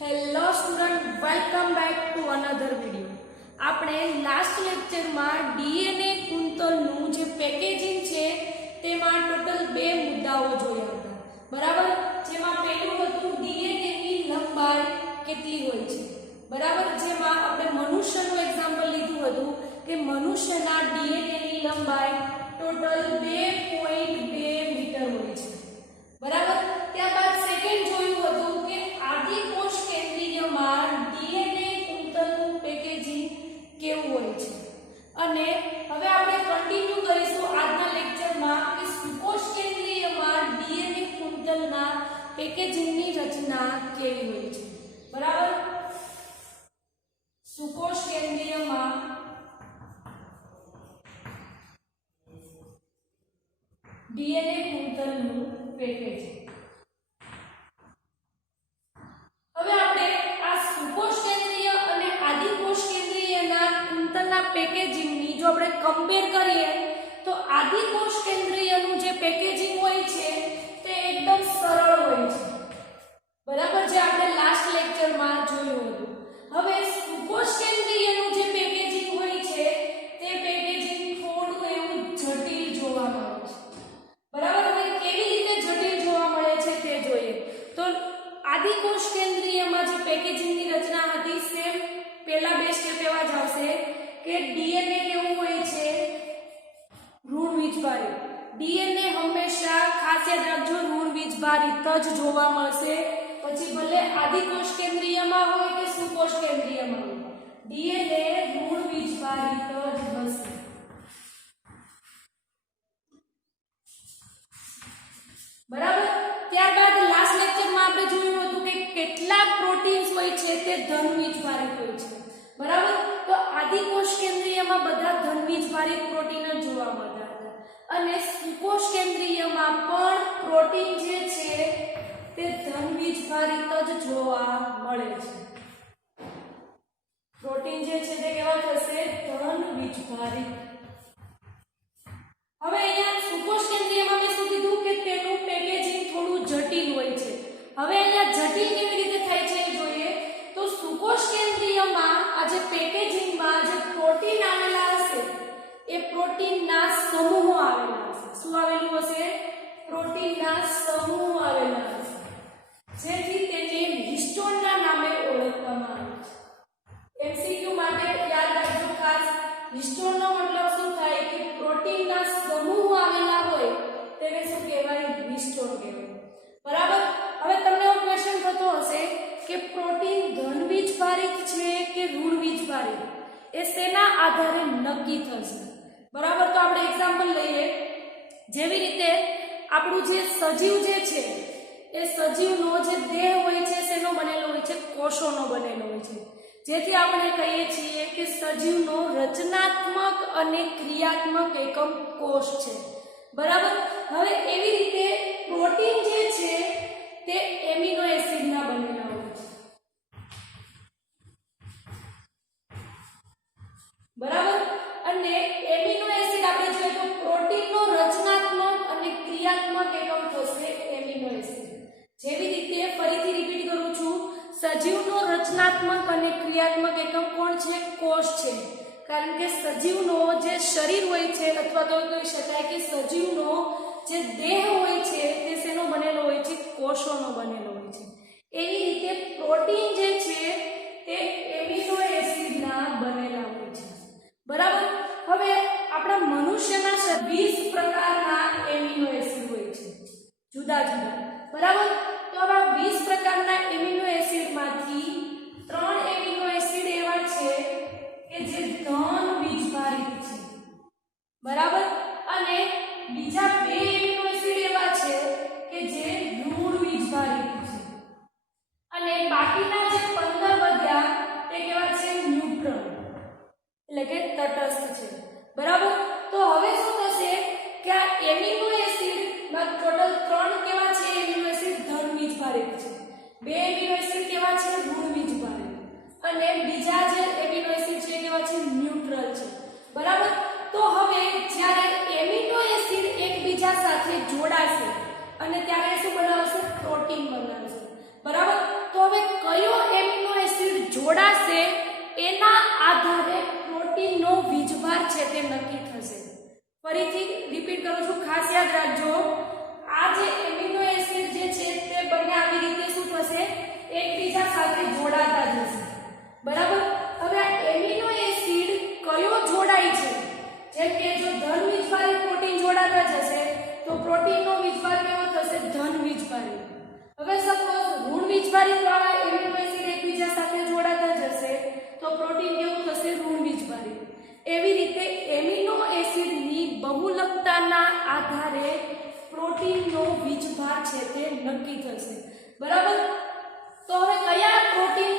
Hello student, welcome back to another video. આપણે last લેક્ચરમાં DNA કુંતલનું જે પેકેજિંગ છે તેમાં ટોટલ બે મુદ્દાઓ જોયા હતા, બરાબર. જેમાં પહેલું હતું ડીએનએની લંબાઈ કેટલી હોય છે, બરાબર. જેમાં આપણે મનુષ્યનું એક્ઝામ્પલ લીધું હતું કે મનુષ્યના ડીએનએની લંબાઈ ટોટલ 2.2 મીટર હોય છે, બરાબર. ત્યારબાદ સેકન્ડ જોયું હતું કે આદિકોષ કેન્દ્રીયમાં ડીએનએ કુંતલનું પેકેજિંગ કેવું હોય છે. અને હવે આપણે કન્ટિન્યુ કરીશું આજના લેક્ચરમાં કે સુકોષ કેન્દ્રીયમાં ડીએનએ કુંતલના પેકેજિંગની રચના કેવી હોય છે, બરાબર. સુકોષ કેન્દ્રીયમાં ડીએનએ કુંતલનું પેકેજિંગ. હવે આપણે આ સુકોષ કેન્દ્રીય અને આદિકોષ કેન્દ્રીયના કુંતલના પેકેજિંગની જો આપણે કમ્પેર કરીએ તો આદિકોષ કેન્દ્રીયનું જે પેકેજિંગ હોય છે તે એકદમ સરળ હોય છે, બરાબર, જે આપણે લાસ્ટ લેક્ચરમાં જોયું હતું. હવે સુકોષ કેન્દ્રીયનું જે પેકેજિંગ હોય છે તે પેકેજિંગ થોડું એવું જટિલ જોવા મળે છે, બરાબર. હવે કેવી રીતે જટિલ જોવા મળે છે તે જોઈએ તો આદિકોષ કેન્દ્રીયમાં જે પેકેજિંગની રચના હતી સેમ પહેલા બે સ્ટેપ એવા જ આવશે કે ડીએનએ કેવું હોય છે, ઋણ વીજભારિત. ડીએનએ હંમેશા ખાસ યાદ રાખજો ઋણ વીજભારિત જ જોવા મળશે, પછી ભલે આદિકોષ કેન્દ્રીયમાં હોય કે સુકોષ કેન્દ્રીયમાં હોય, ડીએનએ ઋણ વીજભારિત જ હશે, બરાબર. ત્યારબાદ લાસ્ટ લેક્ચરમાં આપણે જોયું હતું કે કેટલાક પ્રોટીન્સ હોય છે તે ધન વીજભારિત હોય છે, બરાબર. તો આદિકોષ કેન્દ્રીયમાં બધા ધન વીજભારિત પ્રોટીન જ જોવા મળતા હતા અને સુકોષ કેન્દ્રીયમાં પણ પ્રોટીન જે છે તે ધન વીજભારિત જ જોવા મળે છે. પ્રોટીન જે છે તે કેવા થશે, ધન વીજભારિત. હવે અહીંયા સુકોષ કેન્દ્રીયમાં મેં શું કીધું કે તેનું પેકેજિંગ થોડું જટિલ હોય છે. હવે અહીંયા જટિલ કેવી રીતે થાય છે એ જોઈએ તો સુકોષ કેન્દ્રીયમાં આ જે પેકેજિંગમાં જે પ્રોટીન આવેલા હશે એ પ્રોટીનના સમૂહો આવેલા હશે. શું આવેલું હશે? પ્રોટીનના સમૂહ આવેલા હશે, જેથી તેને હિસ્ટોનના નામે ઓળખવામાં આવે છે. એમસીક્યુ માટે યાદ રાખજો ખાસ, હિસ્ટોનનો મતલબ શું થાય કે પ્રોટીનના સમૂહ આવેલા હોય તેને શું કહેવાય? હિસ્ટોન કહેવાય, બરાબર. હવે તમને એવો ક્વેશ્ચન થતો હશે કે પ્રોટીન ધન વીજભારિત છે કે ઋણ વીજભારિત, એ શેના આધારે નક્કી થશે, બરાબર. તો આપણે એક્ઝામ્પલ લઈએ. જેવી રીતે આપણું જે સજીવ જે છે એ સજીવનો જે દેહ હોય છે શેનો બનેલો હોય છે? કોષોનો બનેલો હોય છે, જેથી આપણે કહીએ છીએ કે સજીવનો રચનાત્મક અને ક્રિયાત્મક એકમ કોષ છે, બરાબર. હવે એવી રીતે પ્રોટીન જે છે તે એમિનો એસિડના બનેલા હોય છે, બરાબર. અને એમિનો એસિડ આપણે જોઈએ તો પ્રોટીનનો રચનાત્મક અને ક્રિયાત્મક એકમ થશે એમિનો એસિડ. જેવી રીતે ફરીથી રિપીટ કરું છું, સજીવનો રચનાત્મક અને ક્રિયાત્મક એકમ કોણ છે? કોષ છે, કારણ કે સજીવનો જે શરીર હોય છે અથવા તો કહી શકાય કે સજીવનો જે દેહ હોય છે તે શેનો બનેલો હોય છે? કોષોનો બનેલો હોય છે. એવી રીતે પ્રોટીન જે છે તે એમિનો એસિડના બનેલા હોય છે, બરાબર. હવે આપણા મનુષ્યના 20 પ્રકારના એમિનો એસિડ હોય છે, જુદા જુદા, બરાબર. તો આવા 20 પ્રકારના એમિનો એસિડમાંથી 3 એમિનો એસિડ એવા છે કે જે ધન વીજભારિત છે, બરાબર. અને બીજા 2 એમિનો એસિડ એવા છે કે જે ઋણ વીજભારિત છે. અને બાકીના જે 15 વધ્યા તે કેવા છે? ન્યુટ્રલ, એટલે કે તટસ્થ છે, બરાબર. તો હવે શું થશે કે આ એમિનો એસિડમાં ટોટલ 3 કેવા છે? એમિનો એસિડ ધન વીજભારિત છે, 2 એમિનો એસિડ કેવા છે? ઋણ વીજભારિત, અને બીજા જે એમિનો એસિડ છે કેવા છે? ન્યુટ્રલ છે, બરાબર. તો હવે જ્યારે વીજભાર છે તે નક્કી થશે. ફરીથી રિપીટ કરું છું, ખાસ યાદ રાખજો. આ જે એમિનો એસિડ જે છે તે બંને આવી રીતે શું થશે, એકબીજા સાથે જોડાતા જશે. બરાબર. હવે આ એમિનો એસિડ કયો જોડાય છે, જેમ કે જો ધન વીજભારી પ્રોટીન જોડાતા જશે તો પ્રોટીનનો વીજભાર કેવો થશે, ધન વીજભારી. હવે સપોઝ ઋણ વીજભારી દ્વારા એમિનો એસિડ એકબીજા સાથે જોડાતા જશે તો પ્રોટીન કેવું થશે, ઋણ વીજભારી. એવી રીતે એમિનો એસિડની બહુલકતાના આધારે પ્રોટીનનો વીજભાર છે તે નક્કી થશે. બરાબર. તો હવે કયા પ્રોટીન,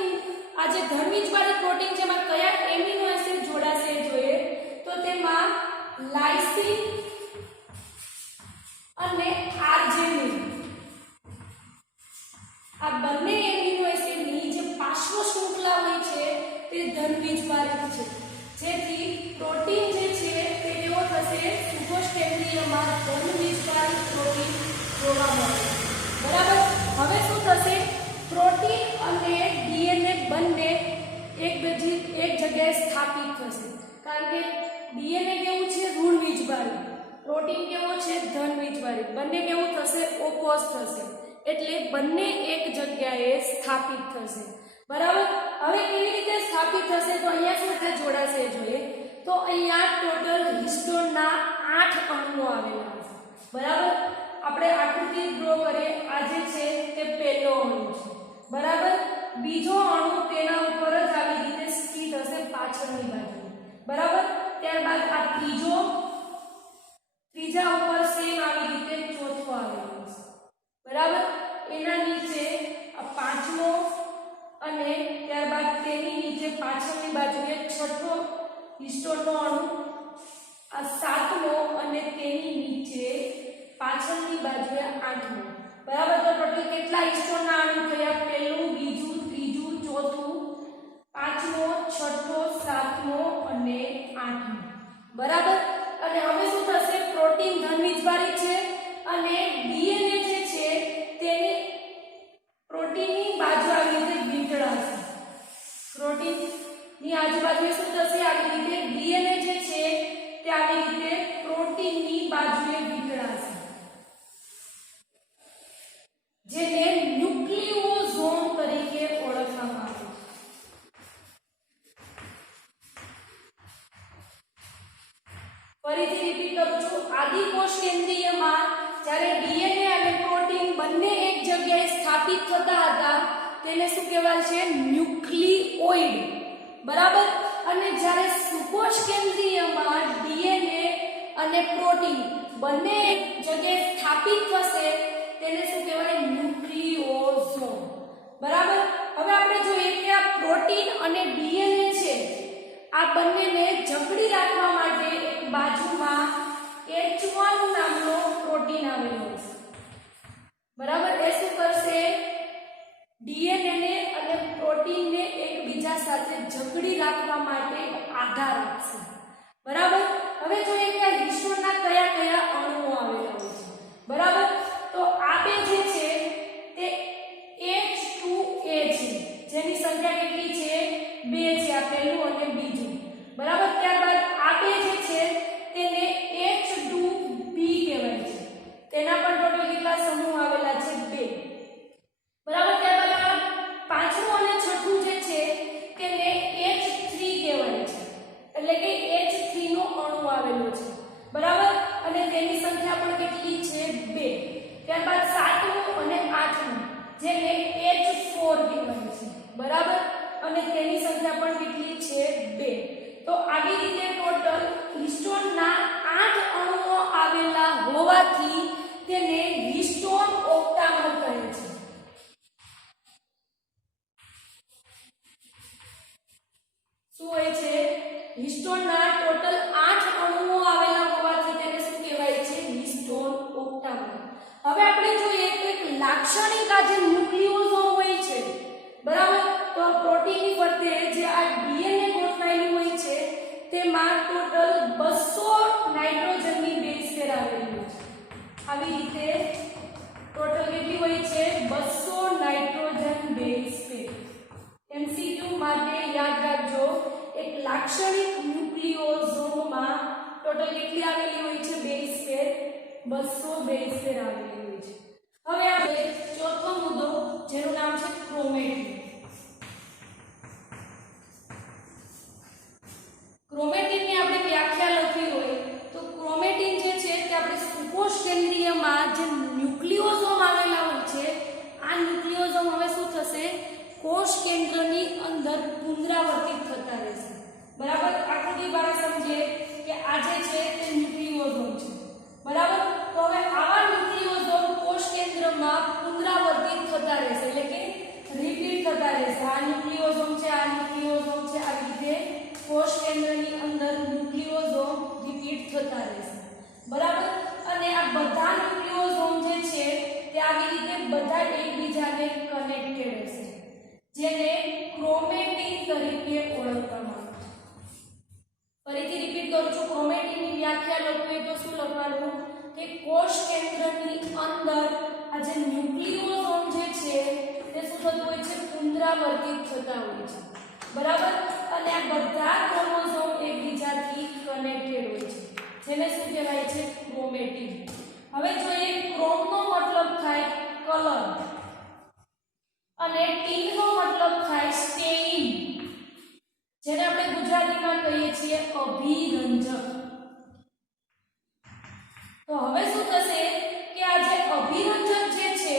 આ જે ધન વીજભારી પ્રોટીન છે એમાં કયા એમિનો એસિડ જોડાશે જોઈએ તો તેમાં લાઇસિન અને આર્જિનિન, આ બંને એમિનો એસિડની જે પાર્શ્વ શૃંખલા હોય છે તે ધન વીજભારી છે, જેથી પ્રોટીન જે છે તે કેવો થશે, સુકોષ કેન્દ્રીયમાં ધન વીજભારી પ્રોટીન જોવા મળે. બરાબર. હવે શું થશે, પ્રોટીન અને ડીએનએ બંને એક જગ્યાએ સ્થાપિત થશે, કારણ કે ડીએનએ કેવું છે, ઋણ વીજભારી, પ્રોટીન કેવો છે, ધન વીજભારી. બંને કેવું થશે, ઓપોઝ થશે, એટલે બંને એક જગ્યાએ સ્થાપિત થશે. બરાબર. હવે કેવી રીતે સ્થાપિત થશે તો અહીંયા સાથે જોડાશે જોઈએ તો અહીંયા ટોટલ હિસ્ટોનના 8 અણુઓ આવેલા છે. બરાબર. આપણે આકૃતિ ડ્રો કરીએ. આ જે છે તે પહેલો અણુ છે. બરાબર. બીજો અણુ તેના ઉપર જ આવી રીતે સ્થિત હશે પાછળની બાજુ. બરાબર. ત્યારબાદ આ ત્રીજા ઉપર સેમ આવી રીતે ચોથો આવેલો છે. બરાબર. એના નીચે આ પાંચમો અને ત્યારબાદ તેની નીચે પાછળની બાજુએ છઠ્ઠો હિસ્ટોનનો અણુ, આ સાતમો અને તેની નીચે પાછળની બાજુએ આઠમો. બરાબર. તો ટોટલ કેટલા હિસ્ટોનના અણુ થયા, પહેલું, બીજું, ત્રીજું, ચોથું, પાંચમો, છઠ્ઠો, સાતમો અને આઠમો. બરાબર. અને હવે શું થશે, પ્રોટીન ધન વીજભારી છે અને ડીએનએ જે છે તેને પ્રોટીનની બાજુ આવી રીતે વીંટળાશે. પ્રોટીનની આજુબાજુ શું થશે, આવી રીતે ડીએનએ જે છે તે આવી રીતે પ્રોટીનની બાજુએ વીંટળાશે, જેને ન્યુક્લિયોઝોમ તરીકે ઓળખવામાં આવે છે. ફરીથી રિપીટ કરું છું, આદિકોષ કેન્દ્રીયમાં જ્યારે ડીએનએ અને પ્રોટીન બંને એક જગ્યાએ સ્થાપિત થતા હતા તેને શું કહેવાય છે, ન્યુક્લિઓઇડ. બરાબર. અને જ્યારે સુકોષ કેન્દ્રીયમાં ડીએનએ અને પ્રોટીન બંને એક જગ્યાએ સ્થાપિત થશે તેને શું કહેવાય, ન્યુક્લિયોઝોમ. બરાબર. હવે આપણે જોઈએ કે આ પ્રોટીન અને ડીએનએ છે આ બંનેને જકડી રાખવા માટે એક બાજુમાં H1 નામનો પ્રોટીન આવેલો છે. બરાબર. એ શું કરશે, ડીએનએ ને અને પ્રોટીનને એકબીજા સાથે જકડી રાખવા માટે આધાર આપશે. બરાબર. હવે જોઈએ કે આ હિસ્ટોનના કયા કયા અણુઓ આવેલા હોય છે. બરાબર. તો આ બે જે છે તે H2A છે, જેની સંખ્યા કેટલી છે, 2 છે, આ પહેલું અને બીજું. બરાબર. ત્યારબાદ આ બે જે છે તેને H2B કહેવાય છે, તેના પણ ટોટલ કેટલા સમૂહ આવેલા છે, 2. બરાબર. ત્યારબાદ આ પાંચમું અને છઠ્ઠું જે છે તેને H3 કહેવાય છે, એટલે કે H3 નો અણુ આવેલો છે. બરાબર. અને તેની સંખ્યા પણ કેટલી છે, 2. ત્યારબાદ સાતમું અને આઠમું જેને H4 કહેવાય છે. બરાબર. અને તેની સંખ્યા પણ કેટલી છે, 2. તો આવી રીતે ટોટલ હિસ્ટોનના 8 અણુઓ આવેલા હોવાથી તેને હિસ્ટોન ઓક્ટામર કહે છે. શું હોય છે, હિસ્ટોનના ટોટલ 8 અણુઓ આવેલા હોવાથી તેને શું કહેવાય છે, હિસ્ટોન ઓક્ટામર. હવે આપણે જોઈએ તો એક લાક્ષણિક આ જે ન્યુક્લિયોઝોમ હોય છે. બરાબર. તો પ્રોટીનની ફરતે જે આ ડીએનએ ગોઠવાયેલું હોય છે તેમાં ટોટલ 200 નાઇટ્રોજનની બેઝ પેર આવેલી હોય છે. આવી રીતે ટોટલ કેટલી હોય છે, 200 નાઇટ્રોજન બેઝ પેર. MCQ માટે યાદ રાખજો, એક લાક્ષણિક ન્યુક્લિયોઝોમ કોષ કેન્દ્રની અંદર પુનરાવર્તિત થતા રહેશે. બરાબર, આકૃતિ દ્વારા સમજીએ કે આ જે છે તે ન્યુક્લિયોઝોમ છે. બરાબર, તો હવે આવા ન્યુક્લિયોઝોમ કોષ કેન્દ્રમાં પુનરાવર્તિત થતા રહેશે, એટલે કે રિપીટ થતા રહેશે. આ ન્યુક્લિયોઝોમ છે, આ ન્યુક્લિયોઝોમ છે, આવી રીતે કોષ કેન્દ્રની અંદર ન્યુક્લિયોઝોમ રિપીટ થતા રહેશે. બરાબર, અને આ બધા ન્યુક્લિયોઝોમ જે છે તે આવી રીતે બધા એકબીજાને કનેક્ટેડ હશે, જેને ક્રોમેટિન તરીકે ઓળખવામાં આવે છે. ફરીથી રિપીટ કરું છું, ક્રોમેટિનની વ્યાખ્યા લખવી તો શું લખવાનું કે કોષ કેન્દ્રની અંદર આ જે ન્યુક્લિયોઝોમ જે છે તે શું થતું હોય છે, પુનરાવર્તિત થતા હોય છે. બરાબર, અને આ બધા ક્રોમોઝોમ એકબીજાથી કનેક્ટેડ હોય છે, જેને શું કહેવાય છે, ક્રોમેટિન. હવે જોઈએ, ક્રોમનો મતલબ થાય કલર અને ટીનનો મતલબ થાય સ્ટેઇન, જેને આપણે ગુજરાતીમાં કહીએ છીએ અભિરંજક. તો હવે શું થશે કે આ જે અભિરંજક જે છે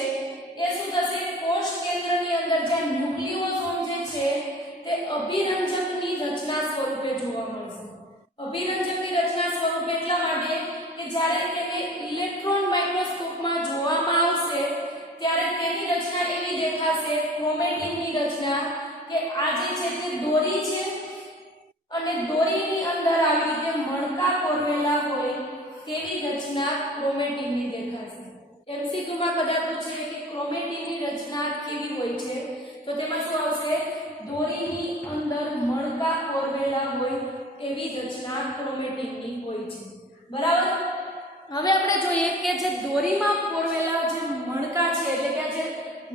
એ શું થશે, કોષ કેન્દ્રની અંદર જે ન્યુક્લિયોઝોમ જે છે તે અભિરંજકની રચના સ્વરૂપે જોવા મળશે. અભિરંજકની રચના સ્વરૂપે એટલા માટે કે જ્યારે તેને ઇલેક્ટ્રોન માઇક્રોસ્કોપમાં જોવામાં આવશે ત્યારે તેની રચના એવી દેખાશે, ક્રોમેટિનની રચના, કે આ જે છે તે દોરી છે અને દોરીની અંદર આવી રીતે મણકા કોરવેલા હોય તેવી રચના ક્રોમેટિનની દેખાશે. એમસીક્યુમાં કદાચ પૂછે કે ક્રોમેટિનની રચના કેવી હોય છે, તો તેમાં શું આવશે, દોરીની અંદર મણકા કોરવેલા હોય એવી રચના ક્રોમેટિનની હોય છે. બરાબર, હવે આપણે જોઈએ કે જે દોરીમાં કોરવેલા જે મણકા છે, એટલે કે જે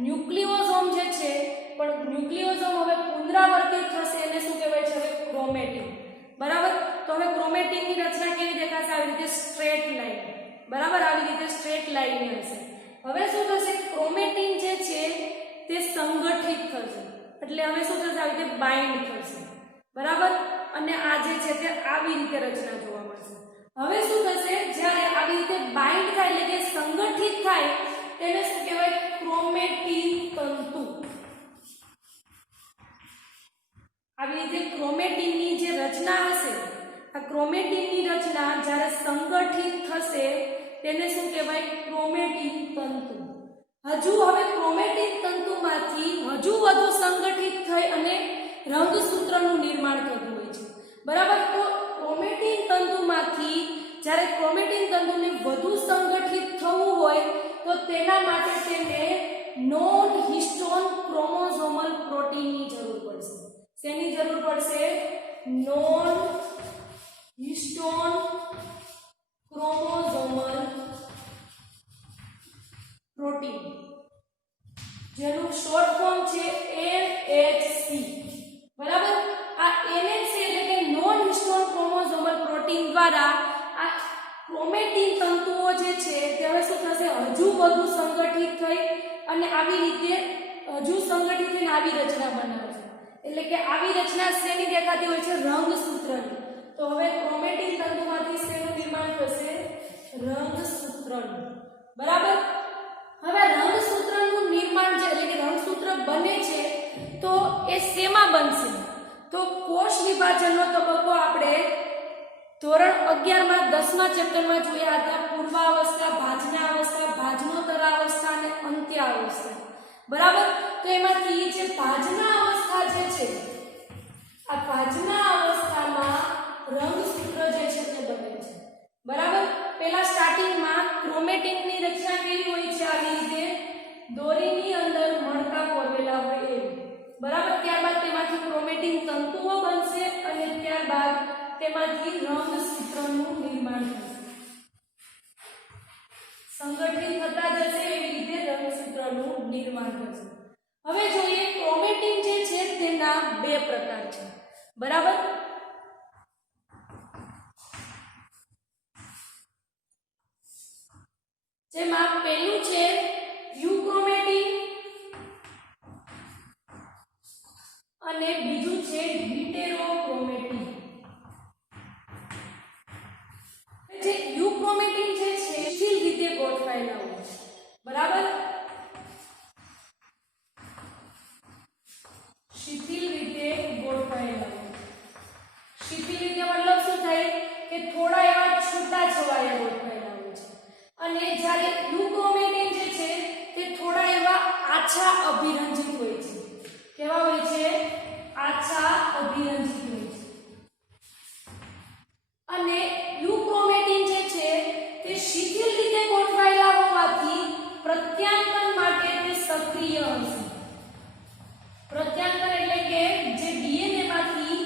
ન્યુક્લિયોઝોમ જે છે, પણ ન્યુક્લિયોઝોમ હવે પુનરાવર્તિત થશે એને શું કહેવાય છે, હવે ક્રોમેટિન. બરાબર, તો હવે ક્રોમેટિનની રચના કેવી દેખાશે, આવી રીતે સ્ટ્રેટ લાઈન. બરાબર, આવી રીતે સ્ટ્રેટ લાઈન હશે. હવે શું થશે, ક્રોમેટિન જે છે તે સંગઠિત થશે, એટલે હવે શું થશે, આવી રીતે બાઇન્ડ થશે. બરાબર, અને આ જે છે તે આવી રીતે રચના જોવા મળશે. હવે શું થશે, જ્યારે આવી રીતે બાઇન્ડ થાય એટલે કે સંગઠિત થાય તેને શું કહેવાય, ક્રોમેટિન તંતુ. આવી રીતે ક્રોમેટિનની જે રચના હશે, આ ક્રોમેટિનની રચના જ્યારે સંગઠિત થશે તેને શું કહેવાય, ક્રોમેટિન તંતુ. હજુ હવે ક્રોમેટિન તંતુમાંથી હજુ વધુ સંગઠિત થઈ અને રંગસૂત્રનું નિર્માણ થતું હોય છે. બરાબર, તો ક્રોમેટિન તંતુમાંથી જ્યારે ક્રોમેટિન તંતુને વધુ સંગઠિત થવું હોય તો તેના માટે તેને નોન હિસ્ટોન ક્રોમોઝોમલ પ્રોટીનની જરૂર પડશે. શેની જરૂર પડશે, નોન હિસ્ટોન ક્રોમોઝોમલ પ્રોટીન, જેનું શોર્ટ ફોર્મ છે NHC. બરાબર, આ NHC એટલે કે નોન હિસ્ટોન ક્રોમોઝોમલ પ્રોટીન દ્વારા આ ક્રોમેટિન તંતુઓ જે છે તે હવે શું થશે, હજુ વધુ સંગઠિત થઈ અને આવી રીતે હજુ સંગઠિત થઈને આવી રચના બનાવશે. એટલે કે આવી રચના શેની દેખાતી હોય છે, રંગસૂત્રની. તો હવે ક્રોમેટિન તંતુમાંથી શેનું નિર્માણ થશે, રંગસૂત્રનું. બરાબર, હવે રંગસૂત્રનું નિર્માણ છે એટલે કે રંગસૂત્ર બને છે તો એ શેમાં બનશે, તો કોષ વિભાજનનો તબક્કો આપણે ધોરણ 11 માં 10મા ચેપ્ટરમાં જોયા હતા. પૂર્વાવસ્થા, ભાજનાવસ્થા, ભાજનોત્તરાવસ્થા અને અંત્યાવસ્થા. બરાબર, તો એમાંથી જે ભાજના અવસ્થા જે છે, આ ભાજના અવસ્થામાં રંગસૂત્ર જે છે તે બને છે. બરાબર, પહેલા સ્ટાર્ટિંગમાં ક્રોમેટિનની રચના કેવી હોય છે, આવી રીતે દોરીની અંદર મણકા કોરવેલા હોય એવી. બરાબર, ત્યારબાદ તેમાંથી ક્રોમેટિન તંતુઓ બનશે અને ત્યારબાદ તેમાંથી રંગસૂત્રનું નિર્માણ થશે. સંગઠિત થતા જશે એવી રીતે રંગસૂત્રનું નિર્માણ થશે. હવે જોઈએ, ક્રોમેટિન જે છે તેના બે પ્રકાર છે. બરાબર, જેમાં પહેલું છે યુક્રોમેટિન અને બીજું છે હિટેરોક્રોમેટિન. જે યુક્રોમેટિન જે છે સ્થિર રીતે ગોઠવાયેલા હોય છે. બરાબર, આછા અભિરંજિત હોય છે. કેવા હોય છે? આછા અભિરંજિત હોય છે. અને યુક્રોમેટિન જે છે તે શિથિલ રીતે ગોઠવાયેલા હોવાથી પ્રત્યાંકન માટે તે સક્રિય હશે. પ્રત્યાંકન એટલે કે જે ડીએનએ માંથી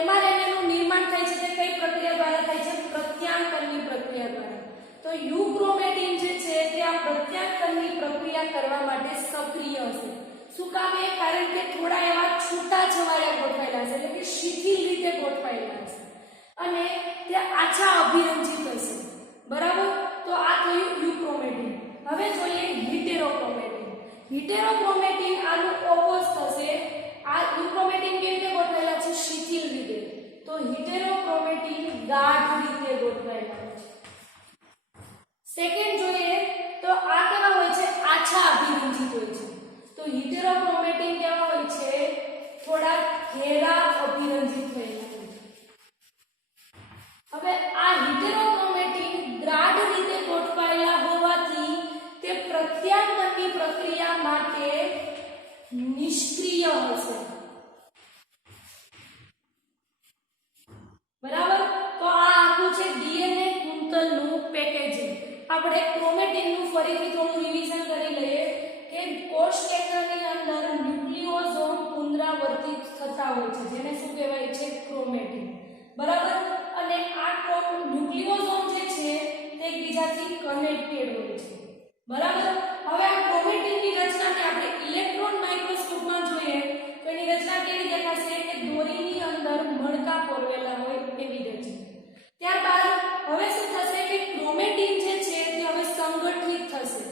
એમઆરએનએ નું નિર્માણ થાય છે તે કઈ પ્રક્રિયા દ્વારા થાય છે? પ્રત્યાંકનની પ્રક્રિયા દ્વારા. તો યુક્રોમેટિન જે છે તે આ પ્રત્યાંકનની પ્રક્રિયા કરવા માટે સક્રિય હશે. શું કામ? કારણ કે થોડા એવા છૂટા છવાયા ગોઠવાયેલા છે, એટલે કે શિથિલ રીતે ગોઠવાયેલા છે અને તે આછા અભિરંજિત હશે. બરાબર? તો આ થયું યુક્રોમેટિન. હવે જોઈએ હિટેરોક્રોમેટિન. હિટેરોક્રોમેટિન આનું ઓપોઝ થશે. આ યુક્રોમેટિન કેવી રીતે ગોઠવાયેલા છે? શિથિલ રીતે. તો હિટેરોક્રોમેટિન ગાઢ રીતે ગોઠવાયેલા છે. સેકન્ડ જોઈએ તો આ કેવા હોય છે? આછા અભિરંજિત હોય છે. તો હિટેરોક્રોમેટિન કેવા હોય છે? થોડા ઘેરા અભિરંજિત થયેલા હોય છે. હવે આ હિટેરોક્રોમેટિન ગાઢ રીતે ગોઠવાયેલા હોવાથી તે પ્રત્યાંકનની પ્રક્રિયા માટે નિષ્ક્રિય હશે. બરાબર? તો આ આખું છે ડીએનએ કુંતલનું પેકેજિંગ. આપણે ક્રોમેટિનનું ફરીથી થોડું રિવિઝન કરી લઈએ કે કોષ કેન્દ્રની અંદર ન્યુક્લિયોસોમ પુનરાવર્તિત થતા હોય છે, જેને શું કહેવાય છે? ક્રોમેટિન. બરાબર? અને આ ન્યુક્લિયોસોમ જે છે તે એકબીજાથી કનેક્ટેડ હોય છે. બરાબર? હવે આ ક્રોમેટિનની રચનાને આપણે ઇલેક્ટ્રોન માઇક્રોસ્કોપમાં જોઈએ તો એની રચના કેવી દેખાશે? કે દોરીની અંદર મણકા પોરવેલા હોય એવી રચના. ત્યારબાદ હવે શું થશે કે ક્રોમેટિન જે છે તે હવે સંગઠિત થશે.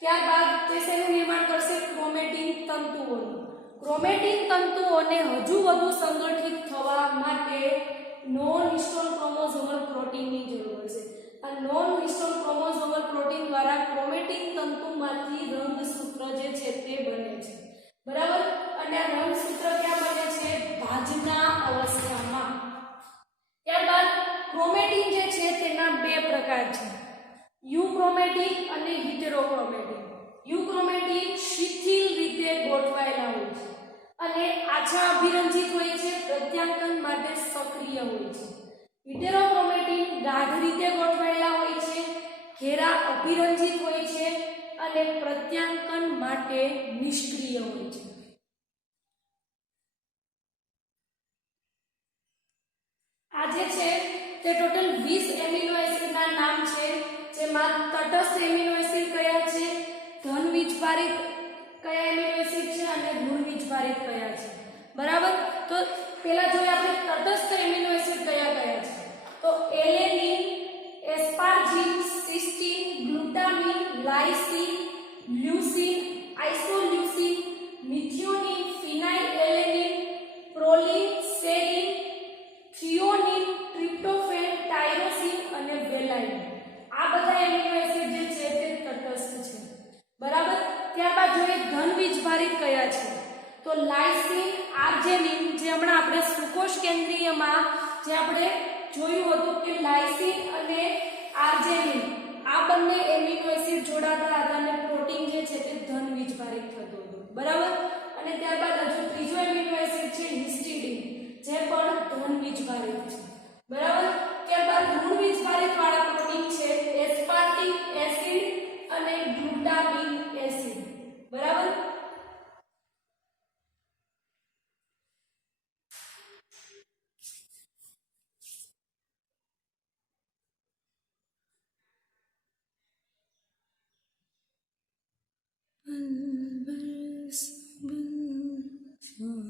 ત્યારબાદ તે શેનું નિર્માણ કરશે? ક્રોમેટિન તંતુઓનું. ક્રોમેટિન તંતુઓને હજુ વધુ સંગઠિત થવા માટે નોન હિસ્ટોન ક્રોમોસોમલ પ્રોટીનની જરૂર છે. આ નોન હિસ્ટોન ક્રોમોસોમલ પ્રોટીન દ્વારા ક્રોમેટિન તંતુમાંથી રંગસૂત્ર જે છે તે બને છે. બરાબર? અને આ રંગસૂત્ર ક્યાં બને છે? ભાજના અવસ્થામાં. ત્યારબાદ ક્રોમેટિન જે છે તેના બે પ્રકાર છે, યુક્રોમેટિન અને હિટેરોક્રોમેટિન. યુક્રોમેટિન શિથિલ રીતે ગોઠવાયેલા હોય છે અને આછા અભિરંજિત હોય છે, પ્રત્યાંકન માટે સક્રિય હોય છે. હિટેરોક્રોમેટિન ગાઢ રીતે ગોઠવાયેલા હોય છે, ઘેરા અભિરંજિત હોય છે અને પ્રત્યાંકન માટે નિષ્ક્રિય હોય છે. આ જે છે તે ટોટલ 20 એમિનો એસિડના નામ છે, જેમાં તટસ્થ એમિનો એસિડ કયા છે, ધન વીજભારિત કયા એમિનો એસિડ છે અને ઋણ વીજભારિત કયા છે. બરાબર? તો પહેલા જોઈએ આપણે તટસ્થ એમિનો એસિડ કયા કયા છે. તો alanine, એસ્પાર્જિન, cysteine, ગ્લુટામિન, lysine, leucine, આઇસોલ્યુસીન, methionine, ફિનાઇલ એલેનિન, પ્રોલિન, સેરિન, થિયોનિન, ટ્રિપ્ટોફેન, ટાયરોસિન અને વેલાઇન. આ બધા એમિનો એસિડ જે છે તે તટસ્થ છે. બરાબર? ત્યારબાદ જોઈએ ધન વીજભારિત કયા છે. તો લાઇસિન, આર્જેનિન, જે હમણાં આપણે સુકોષ કેન્દ્રીયમાં જે આપણે જોયું હતું કે લાઇસિન અને આર્જેનિન આ બંને એમિનો એસિડ જોડાતા હતા અને પ્રોટીન જે છે તે ધન વીજભારિત થતું હતું. બરાબર? અને ત્યારબાદ હજુ ત્રીજો એમિનો એસિડ છે હિસ્ટીડિન, જે પણ ધન વીજભારિત છે. બરાબર? ત્યારબાદ ઋણ વીજભારિત વાળા પ્રોટીન છે એસ્પાર્ટિક એસિડ અને ગ્લુટામિન